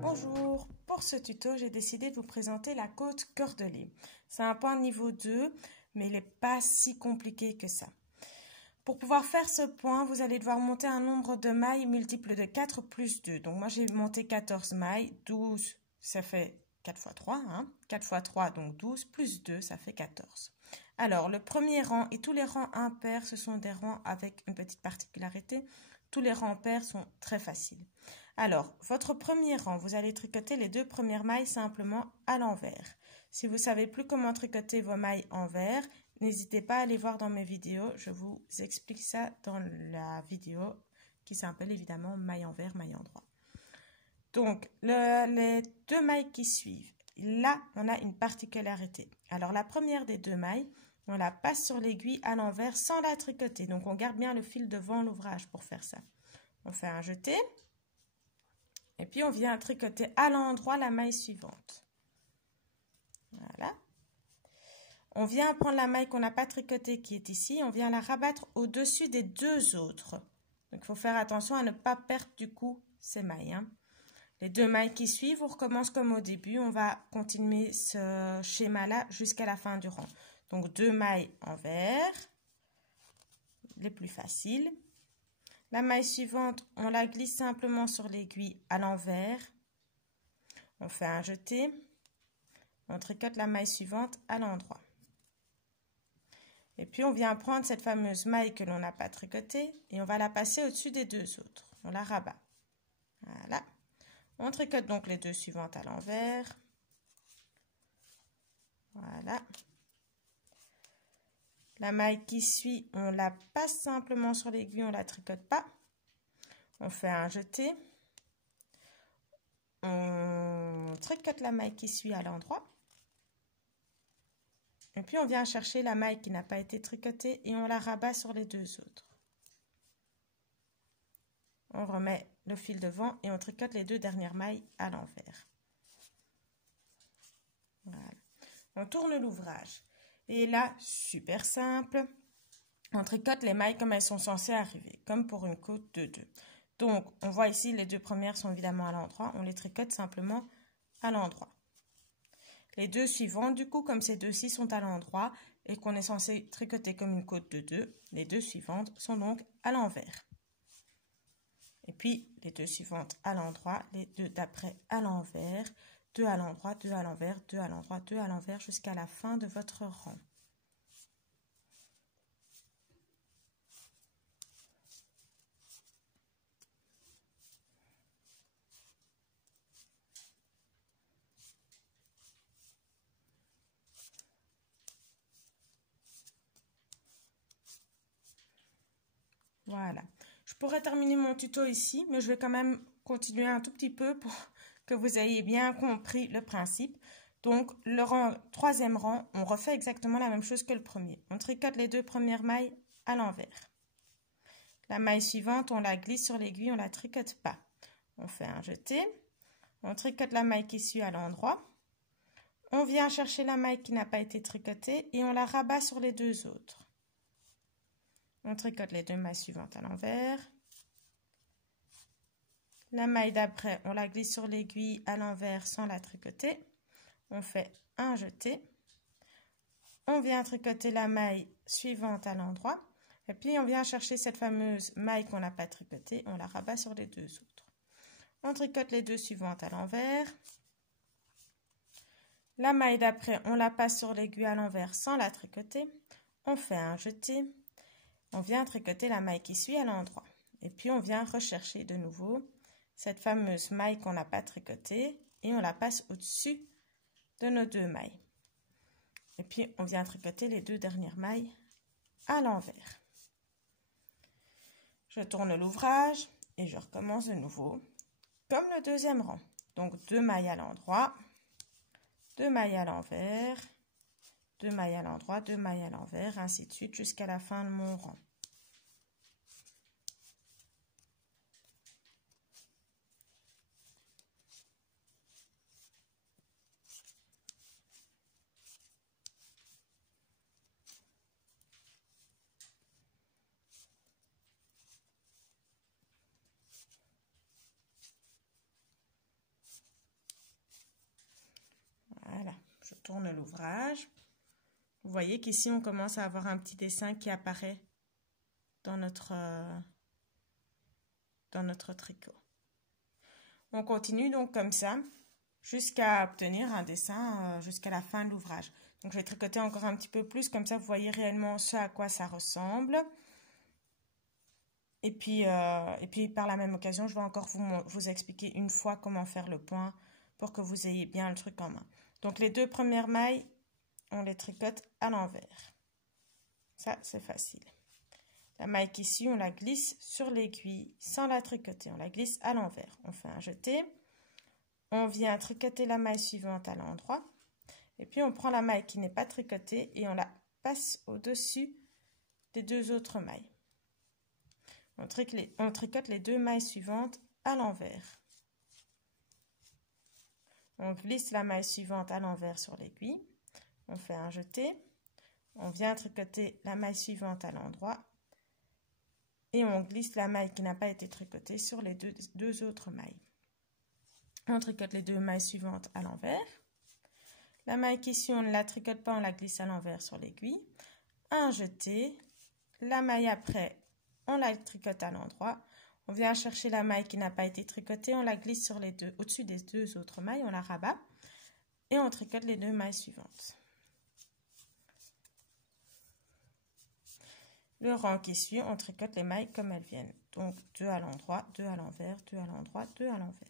Bonjour, pour ce tuto, j'ai décidé de vous présenter la côte cordelée. C'est un point niveau 2, mais il n'est pas si compliqué que ça. Pour pouvoir faire ce point, vous allez devoir monter un nombre de mailles multiple de 4 plus 2. Donc moi, j'ai monté 14 mailles, 12, ça fait 4 x 3. 4 x 3, donc 12, plus 2, ça fait 14. Alors, le premier rang et tous les rangs impairs, ce sont des rangs avec une petite particularité. Tous les rangs pairs sont très faciles. Alors, votre premier rang, vous allez tricoter les 2 premières mailles simplement à l'envers. Si vous ne savez plus comment tricoter vos mailles envers, n'hésitez pas à aller voir dans mes vidéos. Je vous explique ça dans la vidéo qui s'appelle évidemment maille envers, maille endroit. Donc, les 2 mailles qui suivent, là, on a une particularité. Alors, la première des 2 mailles, on la passe sur l'aiguille à l'envers sans la tricoter. Donc, on garde bien le fil devant l'ouvrage pour faire ça. On fait un jeté. Et puis, on vient tricoter à l'endroit la maille suivante. Voilà. On vient prendre la maille qu'on n'a pas tricotée qui est ici. On vient la rabattre au-dessus des 2 autres. Donc, il faut faire attention à ne pas perdre du coup ces mailles. Les 2 mailles qui suivent, on recommence comme au début. On va continuer ce schéma-là jusqu'à la fin du rang. Donc, 2 mailles envers, les plus faciles. La maille suivante, on la glisse simplement sur l'aiguille à l'envers. On fait un jeté. On tricote la maille suivante à l'endroit. Et puis, on vient prendre cette fameuse maille que l'on n'a pas tricotée et on va la passer au-dessus des 2 autres. On la rabat. Voilà. On tricote donc les 2 suivantes à l'envers. Voilà. La maille qui suit, on la passe simplement sur l'aiguille, on ne la tricote pas. On fait un jeté. On tricote la maille qui suit à l'endroit. Et puis, on vient chercher la maille qui n'a pas été tricotée et on la rabat sur les 2 autres. On remet le fil devant et on tricote les 2 dernières mailles à l'envers. Voilà. On tourne l'ouvrage. Et là, super simple, on tricote les mailles comme elles sont censées arriver, comme pour une côte de 2. Donc, on voit ici, les 2 premières sont évidemment à l'endroit. On les tricote simplement à l'endroit. Les 2 suivantes, du coup, comme ces 2-ci sont à l'endroit et qu'on est censé tricoter comme une côte de 2, les 2 suivantes sont donc à l'envers. Et puis, les 2 suivantes à l'endroit, les 2 d'après à l'envers, 2 à l'endroit, 2 à l'envers, 2 à l'endroit, 2 à l'envers jusqu'à la fin de votre rang. Voilà. Je pourrais terminer mon tuto ici, mais je vais quand même continuer un tout petit peu pour que vous ayez bien compris le principe. Donc, le troisième rang, on refait exactement la même chose que le premier. On tricote les 2 premières mailles à l'envers. La maille suivante, on la glisse sur l'aiguille, on ne la tricote pas. On fait un jeté. On tricote la maille qui suit à l'endroit. On vient chercher la maille qui n'a pas été tricotée et on la rabat sur les 2 autres. On tricote les 2 mailles suivantes à l'envers. La maille d'après, on la glisse sur l'aiguille à l'envers sans la tricoter. On fait un jeté. On vient tricoter la maille suivante à l'endroit. Et puis, on vient chercher cette fameuse maille qu'on n'a pas tricotée. On la rabat sur les 2 autres. On tricote les 2 suivantes à l'envers. La maille d'après, on la passe sur l'aiguille à l'envers sans la tricoter. On fait un jeté. On vient tricoter la maille qui suit à l'endroit. Et puis, on vient rechercher de nouveau cette fameuse maille qu'on n'a pas tricotée et on la passe au-dessus de nos 2 mailles. Et puis, on vient tricoter les 2 dernières mailles à l'envers. Je tourne l'ouvrage et je recommence de nouveau comme le 2e rang. Donc, 2 mailles à l'endroit, 2 mailles à l'envers, 2 mailles à l'endroit, 2 mailles à l'envers, ainsi de suite jusqu'à la fin de mon rang. tourne l'ouvrage, vous voyez qu'ici on commence à avoir un petit dessin qui apparaît dans notre tricot. On continue donc comme ça jusqu'à obtenir un dessin jusqu'à la fin de l'ouvrage. Donc je vais tricoter encore un petit peu plus, comme ça vous voyez réellement ce à quoi ça ressemble. Et puis par la même occasion, je vais encore vous expliquer une fois comment faire le point pour que vous ayez bien le truc en main. Donc les deux premières mailles, on les tricote à l'envers. Ça, c'est facile. La maille qui suit, on la glisse sur l'aiguille sans la tricoter. On la glisse à l'envers. On fait un jeté. On vient tricoter la maille suivante à l'endroit. Et puis, on prend la maille qui n'est pas tricotée et on la passe au-dessus des deux autres mailles. On tricote les deux mailles suivantes à l'envers. On glisse la maille suivante à l'envers sur l'aiguille. On fait un jeté. On vient tricoter la maille suivante à l'endroit. Et on glisse la maille qui n'a pas été tricotée sur les deux autres mailles. On tricote les deux mailles suivantes à l'envers. La maille qui suit, on ne la tricote pas, on la glisse à l'envers sur l'aiguille. Un jeté. La maille après, on la tricote à l'endroit. On vient chercher la maille qui n'a pas été tricotée, on la glisse sur au-dessus des deux autres mailles, on la rabat. Et on tricote les deux mailles suivantes. Le rang qui suit, on tricote les mailles comme elles viennent. Donc, 2 à l'endroit, 2 à l'envers, 2 à l'endroit, 2 à l'envers.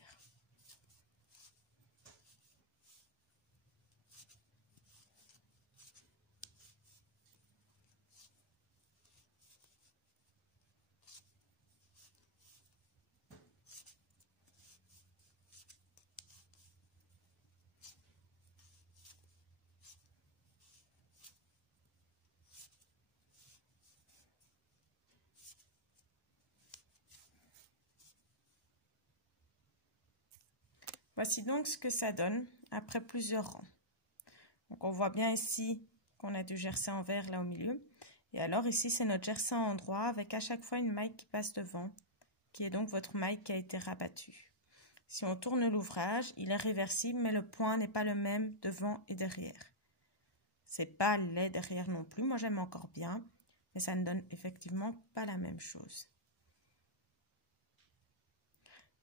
Voici donc ce que ça donne après plusieurs rangs. Donc on voit bien ici qu'on a du jersey en vert là au milieu. Et alors ici c'est notre jersey en endroit avec à chaque fois une maille qui passe devant, qui est donc votre maille qui a été rabattue. Si on tourne l'ouvrage, il est réversible, mais le point n'est pas le même devant et derrière. C'est pas laid derrière non plus, moi j'aime encore bien, mais ça ne donne effectivement pas la même chose.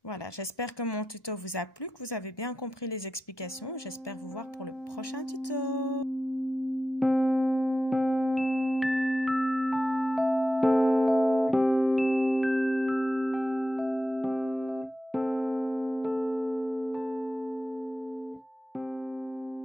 Voilà, j'espère que mon tuto vous a plu, que vous avez bien compris les explications. J'espère vous voir pour le prochain tuto.